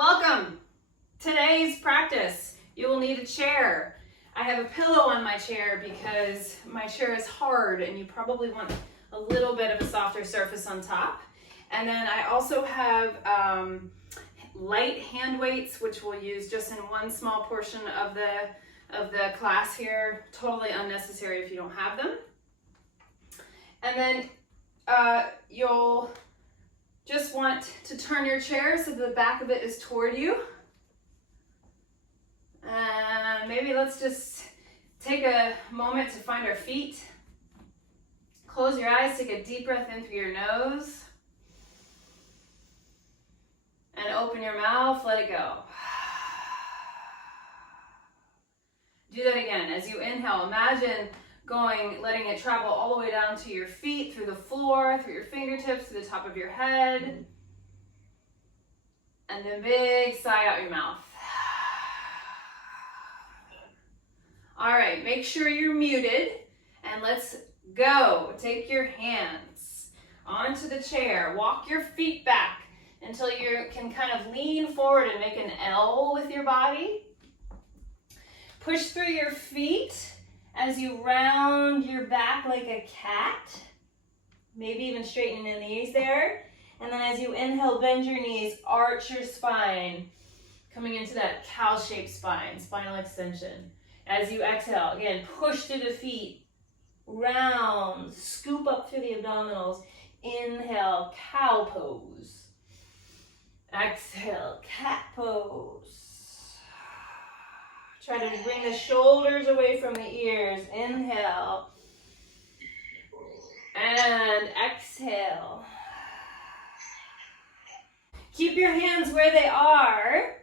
Welcome! Today's practice, you will need a chair. I have a pillow on my chair because my chair is hard and you probably want a little bit of a softer surface on top. And then I also have light hand weights, which we'll use just in one small portion of the class here. Totally unnecessary if you don't have them. And then you'll just want to turn your chair so the back of it is toward you. And maybe let's just take a moment to find our feet. Close your eyes, take a deep breath in through your nose. And open your mouth, let it go. Do that again. As you inhale, imagine letting it travel all the way down to your feet, through the floor, through your fingertips, to the top of your head. And then big sigh out your mouth. All right, make sure you're muted and let's go. Take your hands onto the chair. Walk your feet back until you can kind of lean forward and make an L with your body. Push through your feet as you round your back like a cat, maybe even straighten the knees there. And then as you inhale, bend your knees, arch your spine, coming into that cow-shaped spine, spinal extension. As you exhale, again, push through the feet, round, scoop up through the abdominals. Inhale, cow pose. Exhale, cat pose. Try to bring the shoulders away from the ears. Inhale. And exhale. Keep your hands where they are.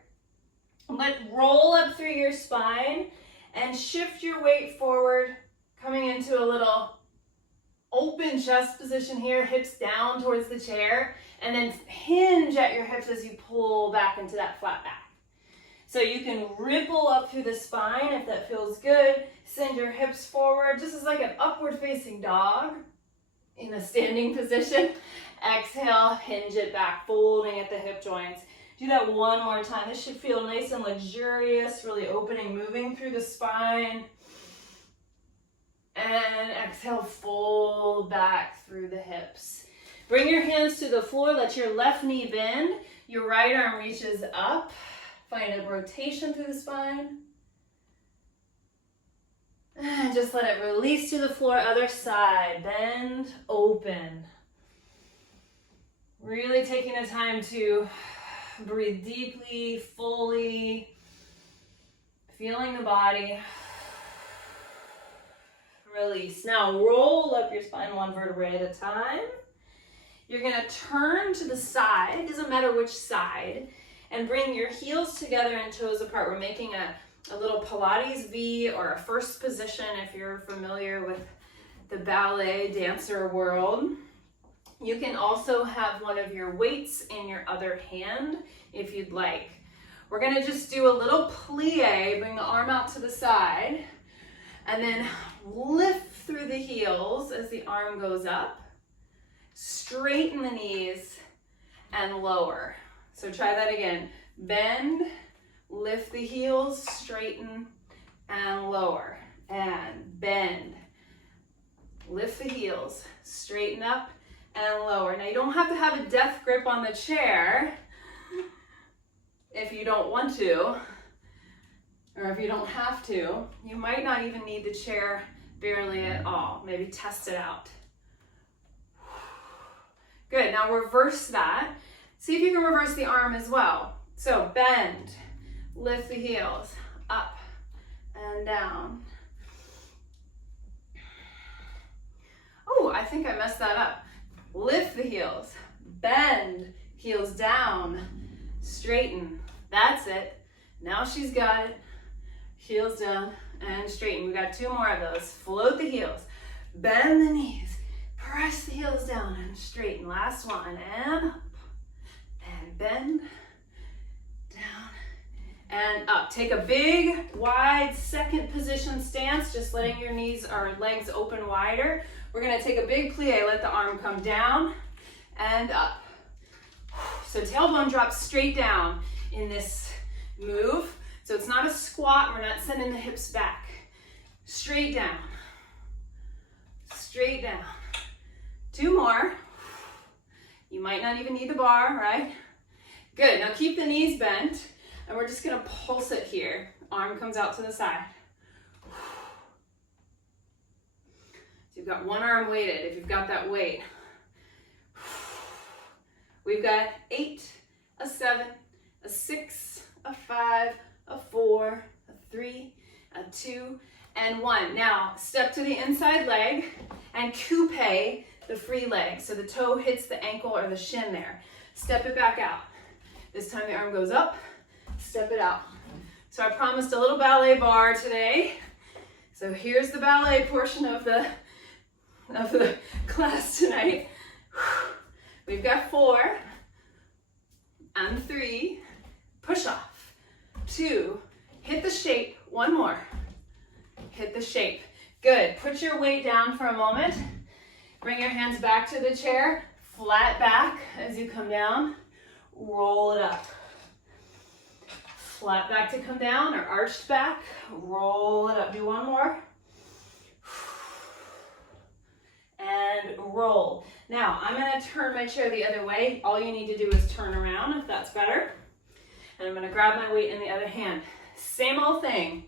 Roll up through your spine and shift your weight forward, coming into a little open chest position here, hips down towards the chair, and then hinge at your hips as you pull back into that flat back. So you can ripple up through the spine if that feels good. Send your hips forward, just as like an upward facing dog in a standing position. Exhale, hinge it back, folding at the hip joints. Do that one more time. This should feel nice and luxurious, really opening, moving through the spine. And exhale, fold back through the hips. Bring your hands to the floor, let your left knee bend. Your right arm reaches up. Find a rotation through the spine. And just let it release to the floor, other side. Bend, open. Really taking the time to breathe deeply, fully, feeling the body. Release. Now roll up your spine one vertebrae at a time. You're gonna turn to the side, it doesn't matter which side, and bring your heels together and toes apart. We're making a little Pilates V, or a first position if you're familiar with the ballet dancer world. You can also have one of your weights in your other hand if you'd like. We're gonna just do a little plie, bring the arm out to the side, and then lift through the heels as the arm goes up. Straighten the knees and lower. So try that again. Bend, lift the heels, straighten, and lower. And bend, lift the heels, straighten up, and lower. Now you don't have to have a death grip on the chair if you don't want to, or if you don't have to. You might not even need the chair barely at all. Maybe test it out. Good, now reverse that. See if you can reverse the arm as well. So bend, lift the heels, up and down. Oh, I think I messed that up. Lift the heels, bend, heels down, straighten. That's it. Now she's got it. Heels down and straighten. We got two more of those. Float the heels, bend the knees, press the heels down and straighten. Last one, and up, and bend, down, and up. Take a big, wide second position stance, just letting your knees or legs open wider. We're gonna take a big plie, let the arm come down and up. So tailbone drops straight down. in this move. So it's not a squat, we're not sending the hips back. Straight down. Straight down. 2 more. You might not even need the bar, right? Good, now keep the knees bent, and we're just gonna pulse it here. Arm comes out to the side. So you've got one arm weighted, if you've got that weight. We've got 8, a 7, a 6, a 5, a 4, a 3, a 2, and 1. Now, step to the inside leg and coupe the free leg. So the toe hits the ankle or the shin there. Step it back out. This time the arm goes up, step it out. So I promised a little ballet bar today. So here's the ballet portion of the class tonight. We've got 4 and 3, push off. 2, hit the shape, 1 more. Hit the shape. Good, put your weight down for a moment. Bring your hands back to the chair, flat back as you come down. Roll it up. Flat back to come down or arched back. Roll it up. Do 1 more. And roll. Now, I'm going to turn my chair the other way. All you need to do is turn around if that's better. And I'm going to grab my weight in the other hand. Same old thing.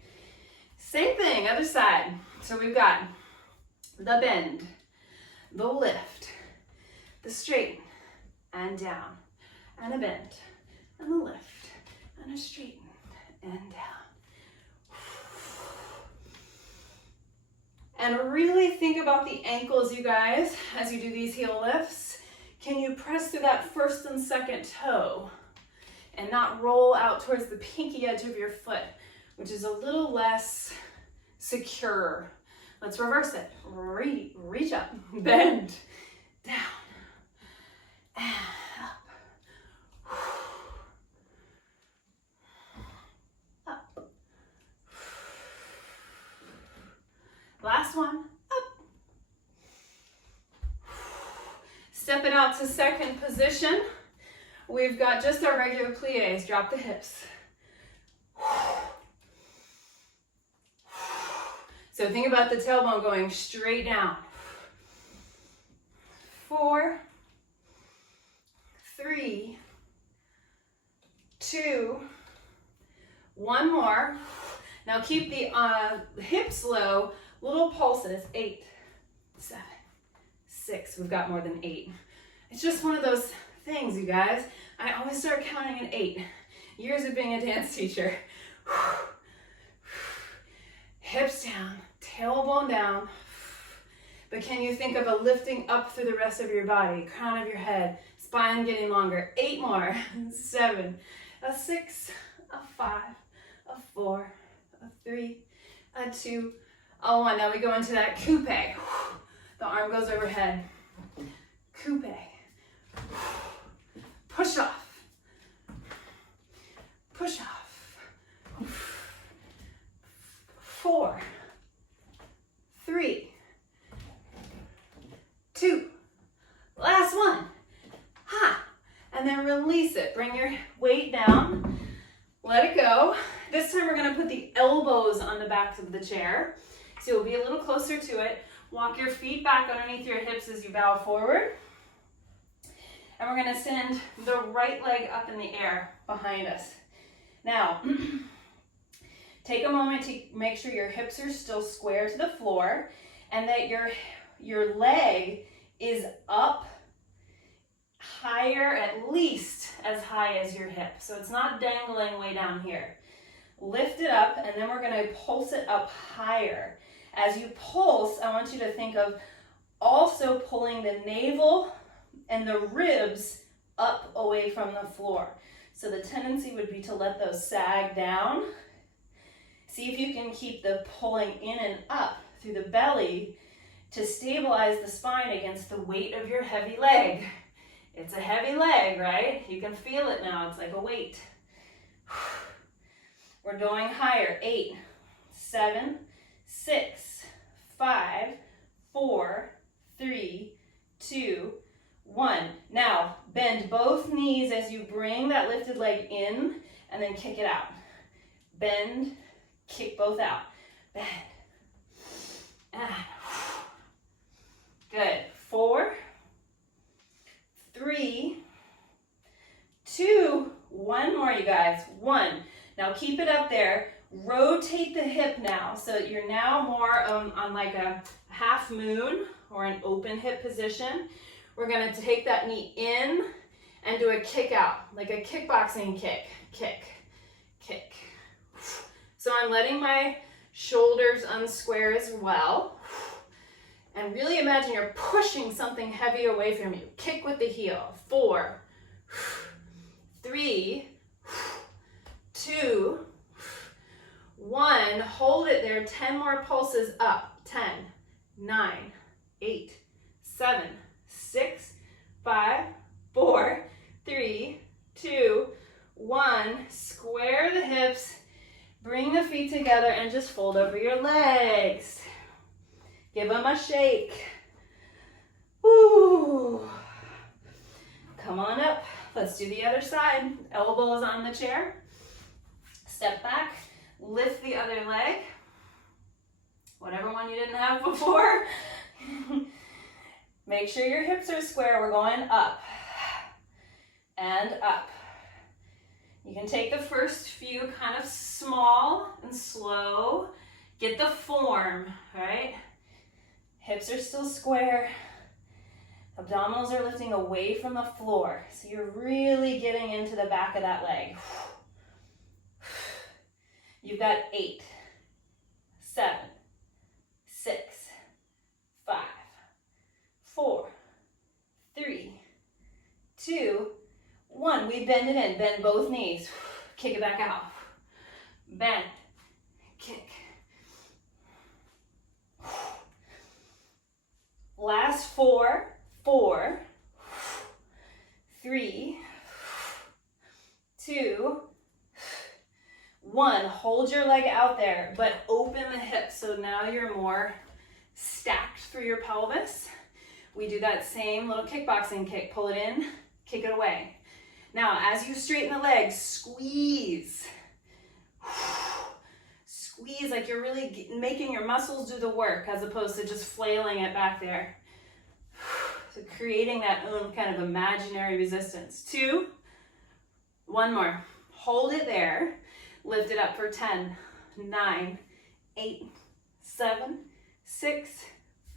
Same thing, other side. So we've got the bend, the lift, the straighten, and down, and a bend, and the lift, and a straighten, and down. And really think about the ankles, you guys, as you do these heel lifts. Can you press through that first and second toe and not roll out towards the pinky edge of your foot, which is a little less secure? Let's reverse it. Reach up, bend, down, and up. Up. Last one, up. Step it out to second position. We've got just our regular pliés. Drop the hips. So think about the tailbone going straight down. 4, 3, 2, 1 more. Now keep the hips low, little pulses. 8, 7, 6. We've got more than 8. It's just one of those things, you guys. I always start counting at 8. Years of being a dance teacher. Hips down, tailbone down. But can you think of a lifting up through the rest of your body, crown of your head, spine getting longer? 8 more. 7, a 6, a 5, a 4, a 3, a 2, a 1. Now we go into that coupe. The arm goes overhead. Coupe. Push off. Push off. 4, 3, 2, last one. Ha! And then release it. Bring your weight down. Let it go. This time we're going to put the elbows on the back of the chair. So you'll be a little closer to it. Walk your feet back underneath your hips as you bow forward. And we're going to send the right leg up in the air behind us. Now, take a moment to make sure your hips are still square to the floor and that your leg is up higher, at least as high as your hip. So it's not dangling way down here. Lift it up, and then we're going to pulse it up higher. As you pulse, I want you to think of also pulling the navel and the ribs up away from the floor. So the tendency would be to let those sag down. See if you can keep the pulling in and up through the belly to stabilize the spine against the weight of your heavy leg. It's a heavy leg, right? You can feel it now. It's like a weight. We're going higher. 8, 7, 6, 5, 4, 3, 2, 1. Now, bend both knees as you bring that lifted leg in and then kick it out. Bend, kick both out. Bend. And. Good. 4, 3, 2, 1 more, you guys. 1. Now keep it up there. Rotate the hip now, so that you're now more on like a half moon or an open hip position. We're going to take that knee in and do a kick out, like a kickboxing kick. Kick, kick. So I'm letting my shoulders unsquare as well. And really imagine you're pushing something heavy away from you. Kick with the heel. 4, 3, 2, 1. Hold it there. 10 more pulses up. 10, 9, 8, 7, 6, 5, 4, 3, 2, 1. Square the hips. Bring the feet together and just fold over your legs. Give them a shake. Woo. Come on up. Let's do the other side. Elbows on the chair. Step back. Lift the other leg. Whatever one you didn't have before. Make sure your hips are square. We're going up and up. You can take the first few kind of small and slow. Get the form, right? Hips are still square. Abdominals are lifting away from the floor. So you're really getting into the back of that leg. You've got 8, 7, 6, 5, 4, 3, 2, 1. We bend it in. Bend both knees. Kick it back out. Bend. Kick. Last 4, 4, 3, 2, 1. Hold your leg out there, but open the hips. So now you're more stacked through your pelvis. We do that same little kickboxing kick. Pull it in, kick it away. Now, as you straighten the legs, squeeze. Squeeze like you're really making your muscles do the work as opposed to just flailing it back there. So creating that own kind of imaginary resistance. 2, 1 more. Hold it there. Lift it up for 10, 9, 8, 7, 6,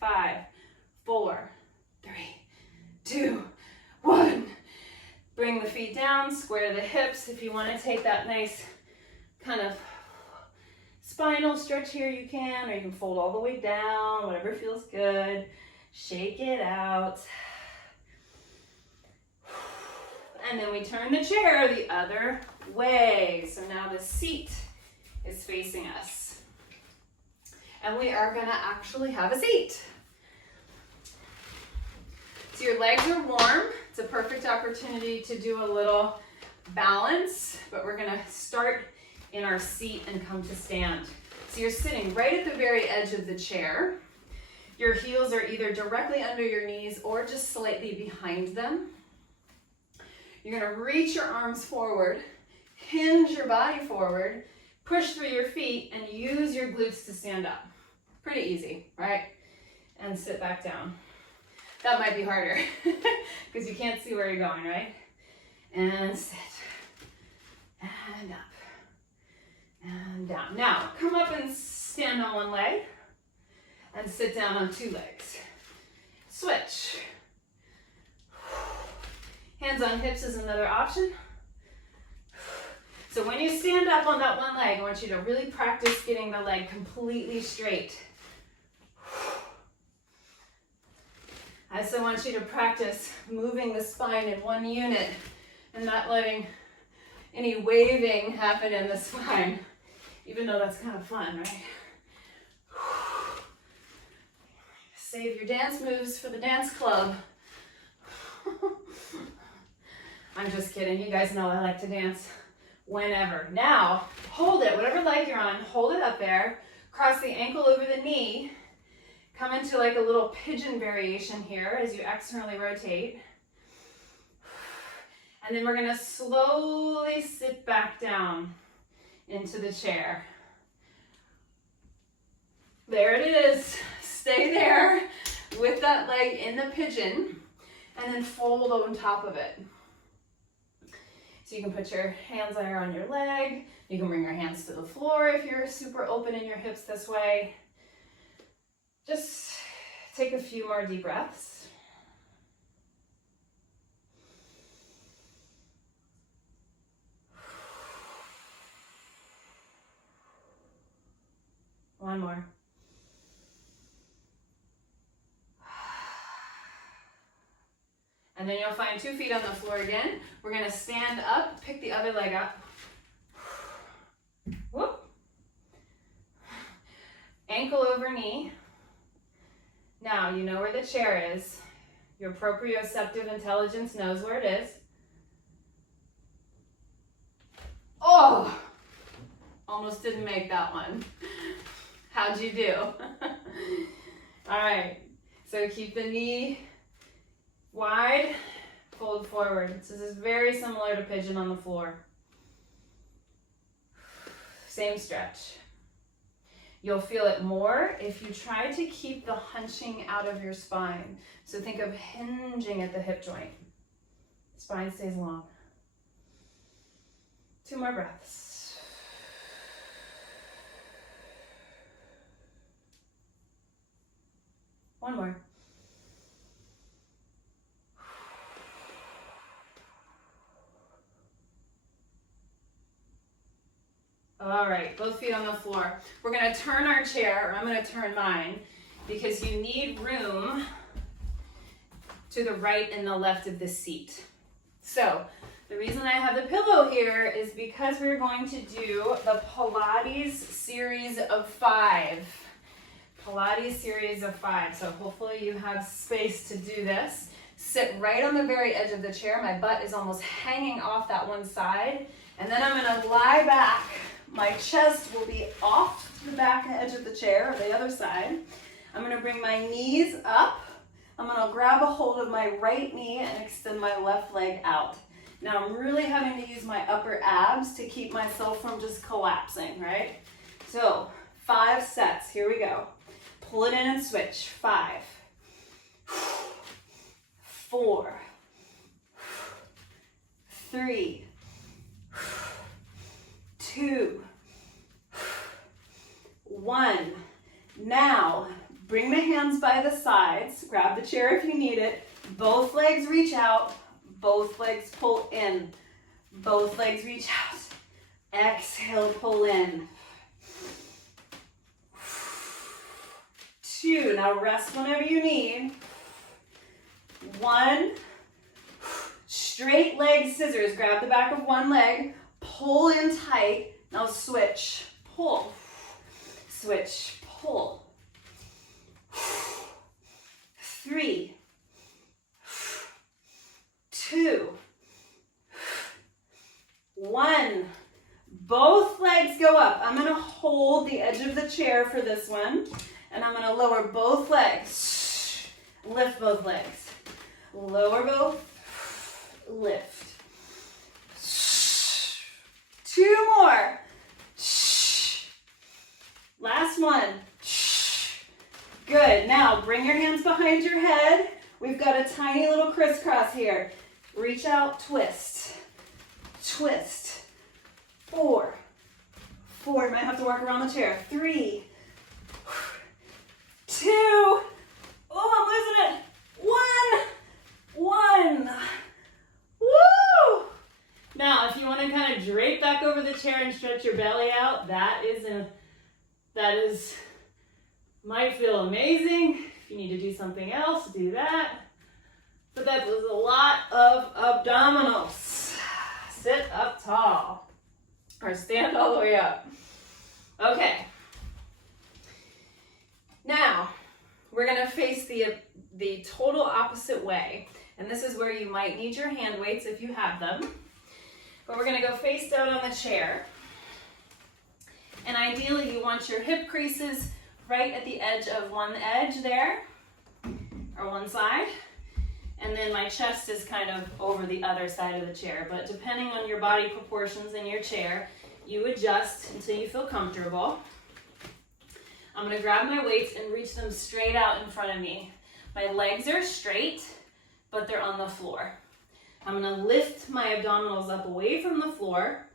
5, 4, 3, 2, 1. Bring the feet down, square the hips. If you want to take that nice kind of spinal stretch here, you can, or you can fold all the way down, whatever feels good. Shake it out. And then we turn the chair the other way. So now the seat is facing us. And we are going to actually have a seat. So your legs are warm. It's a perfect opportunity to do a little balance, but we're going to start in our seat and come to stand. So you're sitting right at the very edge of the chair. Your heels are either directly under your knees or just slightly behind them. You're going to reach your arms forward, hinge your body forward, push through your feet, and use your glutes to stand up. Pretty easy, right? And sit back down. That might be harder because you can't see where you're going, right? And sit. And up. And down. Now, come up and stand on one leg and sit down on 2 legs. Switch. Hands on hips is another option. So when you stand up on that one leg, I want you to really practice getting the leg completely straight. I also want you to practice moving the spine in one unit and not letting any waving happen in the spine, even though that's kind of fun, right? Save your dance moves for the dance club. I'm just kidding. You guys know I like to dance whenever. Now, hold it. Whatever leg you're on, hold it up there. Cross the ankle over the knee. Come into like a little pigeon variation here as you externally rotate. And then we're gonna slowly sit back down into the chair. There it is. Stay there with that leg in the pigeon and then fold on top of it. So you can put your hands there on your leg. You can bring your hands to the floor if you're super open in your hips this way. Just take a few more deep breaths. One more. And then you'll find 2 feet on the floor again. We're gonna stand up, pick the other leg up. Whoop. Ankle over knee. Now, you know where the chair is. Your proprioceptive intelligence knows where it is. Oh, almost didn't make that one. How'd you do? All right, so keep the knee wide, fold forward. So this is very similar to pigeon on the floor. Same stretch. You'll feel it more if you try to keep the hunching out of your spine. So think of hinging at the hip joint. Spine stays long. 2 more breaths. One more. All right, both feet on the floor. We're gonna turn our chair, or I'm gonna turn mine, because you need room to the right and the left of the seat. So the reason I have the pillow here is because we're going to do the Pilates series of 5. Pilates series of 5. So hopefully you have space to do this. Sit right on the very edge of the chair. My butt is almost hanging off that one side. And then I'm gonna lie back. My chest will be off the back edge of the chair, or the other side. I'm gonna bring my knees up. I'm gonna grab a hold of my right knee and extend my left leg out. Now I'm really having to use my upper abs to keep myself from just collapsing, right? So 5 sets, here we go. Pull it in and switch. 5, 4, 3, 2, 1. Now, bring the hands by the sides. Grab the chair if you need it. Both legs reach out. Both legs pull in. Both legs reach out. Exhale, pull in. 2. Now rest whenever you need. 1. Straight leg scissors. Grab the back of one leg. Pull in tight. Now switch. Pull. Switch. Pull. 3, 2, 1. Both legs go up. I'm going to hold the edge of the chair for this one. And I'm going to lower both legs. Lift both legs. Lower both. Lift. 2 more. Last one. Good. Now bring your hands behind your head. We've got a tiny little crisscross here. Reach out, twist. Twist. 4. 4. You might have to work around the chair. 3. 2. Oh, I'm losing it. 1. 1. Woo! Now, if you want to kind of drape back over the chair and stretch your belly out, that might feel amazing. If you need to do something else, do that. But that was a lot of abdominals. Sit up tall or stand all the way up. Okay. Now, we're gonna face the total opposite way. And this is where you might need your hand weights if you have them. But we're gonna go face down on the chair. And ideally you want your hip creases right at the edge of one edge there, or one side. and then my chest is kind of over the other side of the chair. But depending on your body proportions in your chair, you adjust until you feel comfortable. I'm gonna grab my weights and reach them straight out in front of me. My legs are straight, but they're on the floor. I'm gonna lift my abdominals up away from the floor,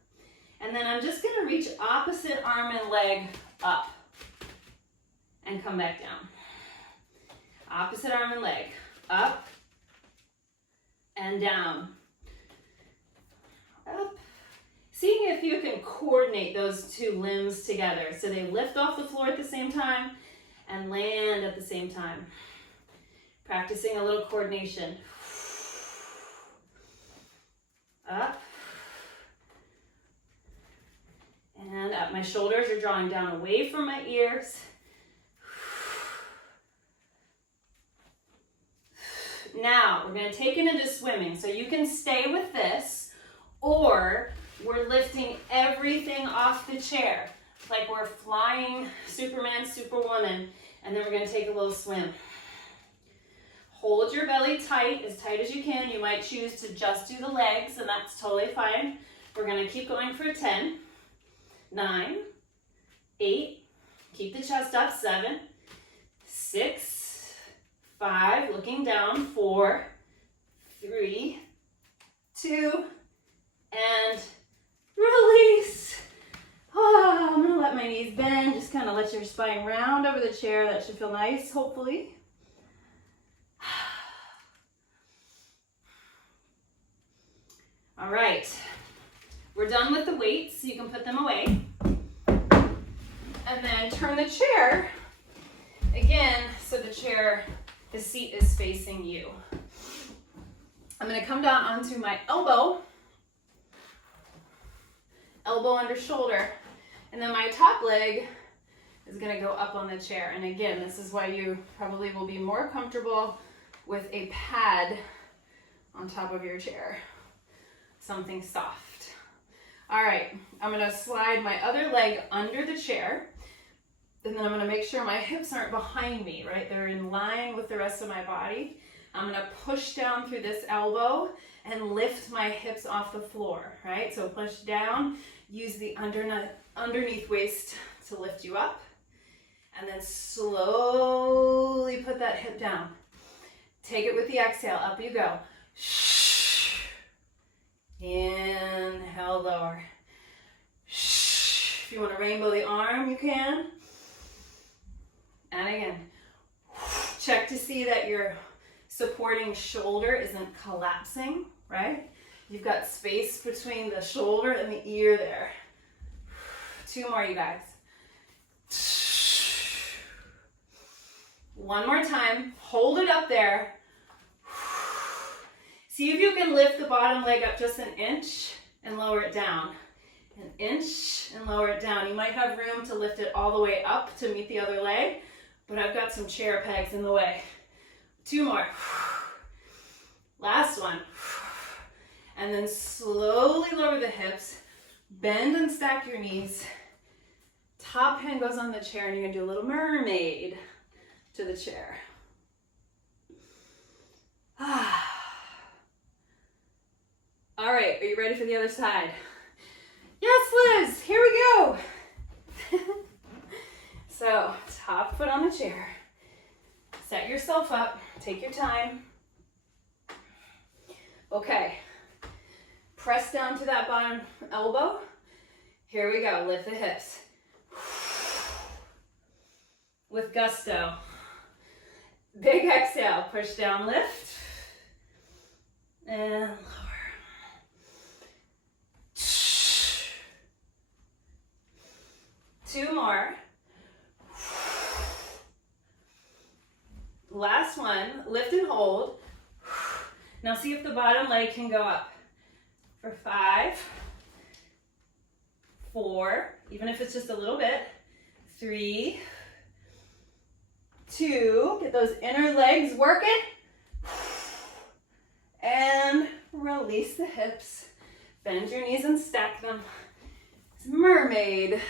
and then I'm just gonna reach opposite arm and leg up and come back down. Opposite arm and leg, up and down. Up. Seeing if you can coordinate those two limbs together so they lift off the floor at the same time and land at the same time. Practicing a little coordination. Up and up. My shoulders are drawing down away from my ears. Now we're going to take it into swimming. So you can stay with this, or we're lifting everything off the chair like we're flying Superman, Superwoman, and then we're going to take a little swim. Hold your belly tight as you can. You might choose to just do the legs, and that's totally fine. We're going to keep going for 10, 9, 8, keep the chest up, 7, 6, 5, looking down, 4, 3, 2, and release. Oh, I'm going to let my knees bend. Just kind of let your spine round over the chair. That should feel nice, hopefully. All right, we're done with the weights, so you can put them away. And then turn the chair again so the seat is facing you. I'm gonna come down onto my elbow under shoulder, and then my top leg is gonna go up on the chair. And again, this is why you probably will be more comfortable with a pad on top of your chair. Something soft. All right, I'm gonna slide my other leg under the chair, and then I'm gonna make sure my hips aren't behind me, right? They're in line with the rest of my body. I'm gonna push down through this elbow and lift my hips off the floor, right? So push down, use the underneath waist to lift you up, and then slowly put that hip down. Take it with the exhale, up you go. Inhale, lower. If you want to rainbow the arm, you can. And again, check to see that your supporting shoulder isn't collapsing, right? You've got space between the shoulder and the ear there. 2 more, you guys. One more time. Hold it up there. See if you can lift the bottom leg up just an inch and lower it down. An inch and lower it down. You might have room to lift it all the way up to meet the other leg, but I've got some chair pegs in the way. 2 more. Last one. And then slowly lower the hips, bend and stack your knees. Top hand goes on the chair, and you're gonna do a little mermaid to the chair. All right, are you ready for the other side? Yes, Liz, here we go. So, top foot on the chair. Set yourself up, take your time. Okay, press down to that bottom elbow. Here we go, lift the hips. With gusto. Big exhale, push down, lift. And lower. 2 more. Last one, lift and hold. Now see if the bottom leg can go up. For 5, 4, even if it's just a little bit. 3, 2, get those inner legs working. And release the hips. Bend your knees and stack them. It's mermaid.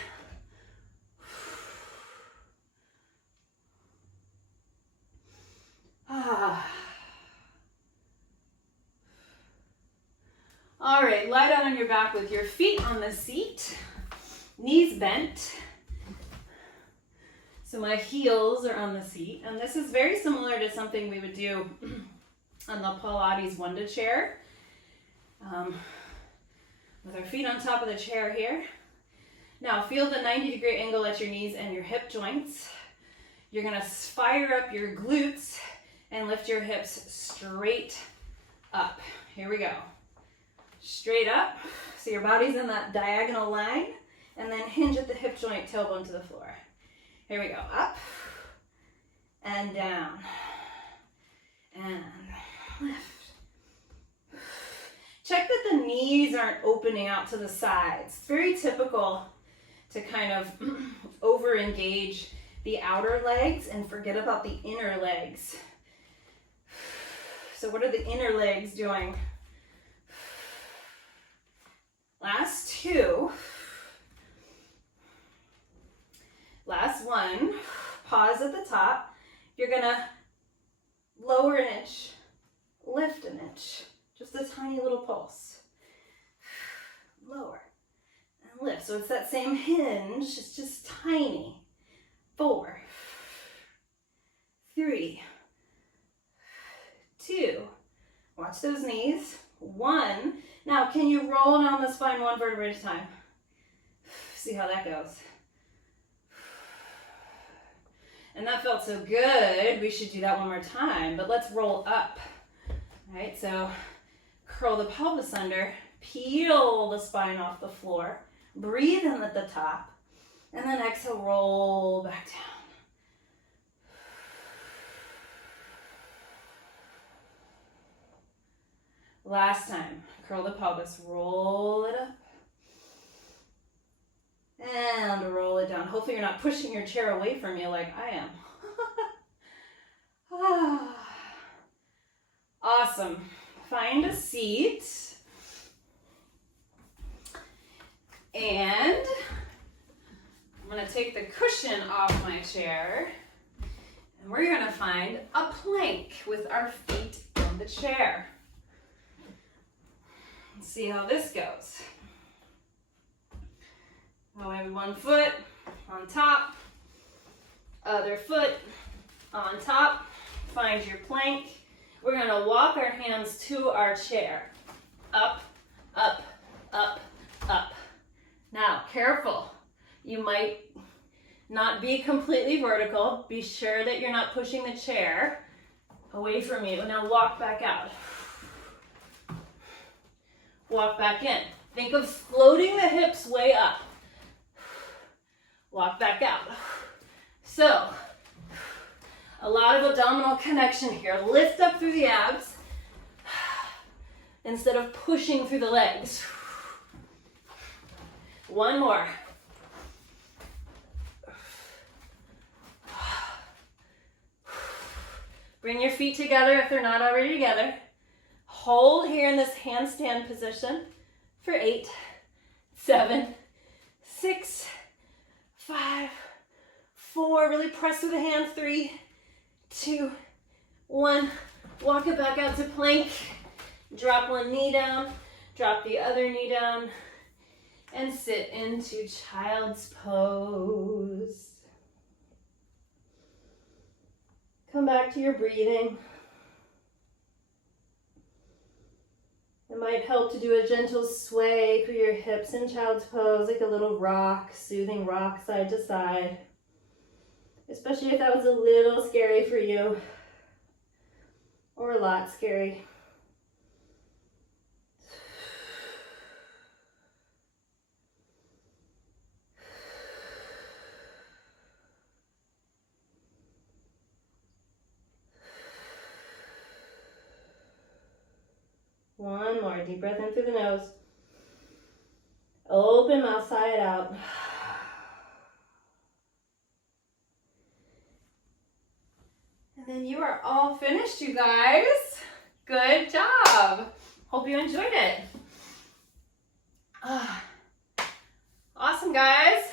All right, lie down on your back with your feet on the seat, knees bent. So my heels are on the seat, and this is very similar to something we would do on the Pilates Wanda chair. With our feet on top of the chair here. Now feel the 90-degree angle at your knees and your hip joints. You're gonna fire up your glutes and lift your hips straight up. Here we go. Straight up, so your body's in that diagonal line, and then hinge at the hip joint, tailbone to the floor. Here we go, up, and down, and lift. Check that the knees aren't opening out to the sides. It's very typical to kind of over-engage the outer legs and forget about the inner legs. So what are the inner legs doing? Last two. Last one. Pause at the top. You're gonna lower an inch, lift an inch. Just a tiny little pulse. Lower and lift. So it's that same hinge, it's just tiny. 4, 3, 2. Watch those knees. 1. Now, can you roll down the spine one vertebrae at a time? See how that goes. And that felt so good. We should do that one more time, but let's roll up. All right, so curl the pelvis under, peel the spine off the floor, breathe in at the top, and then exhale, roll back down. Last time, curl the pelvis, roll it up, and roll it down. Hopefully you're not pushing your chair away from you like I am. Awesome. Find a seat. And I'm going to take the cushion off my chair. And we're going to find a plank with our feet on the chair. Let's see how this goes. Now we have one foot on top, other foot on top. Find your plank. We're going to walk our hands to our chair. Up, up, up, up. Now, careful. You might not be completely vertical. Be sure that you're not pushing the chair away from you. Now walk back out. Walk back in. Think of floating the hips way up. Walk back out. So, a lot of abdominal connection here. Lift up through the abs instead of pushing through the legs. One more. Bring your feet together if they're not already together. Hold here in this handstand position for 8, 7, 6, 5, 4. Really press through the hands. 3, 2, 1. Walk it back out to plank. Drop one knee down. Drop the other knee down. And sit into child's pose. Come back to your breathing. It might help to do a gentle sway through your hips in child's pose, like a little rock, soothing rock side to side. Especially if that was a little scary for you, or a lot scary. One more. Deep breath in through the nose. Open mouth, sigh it out. And then you are all finished, you guys. Good job. Hope you enjoyed it. Awesome, guys.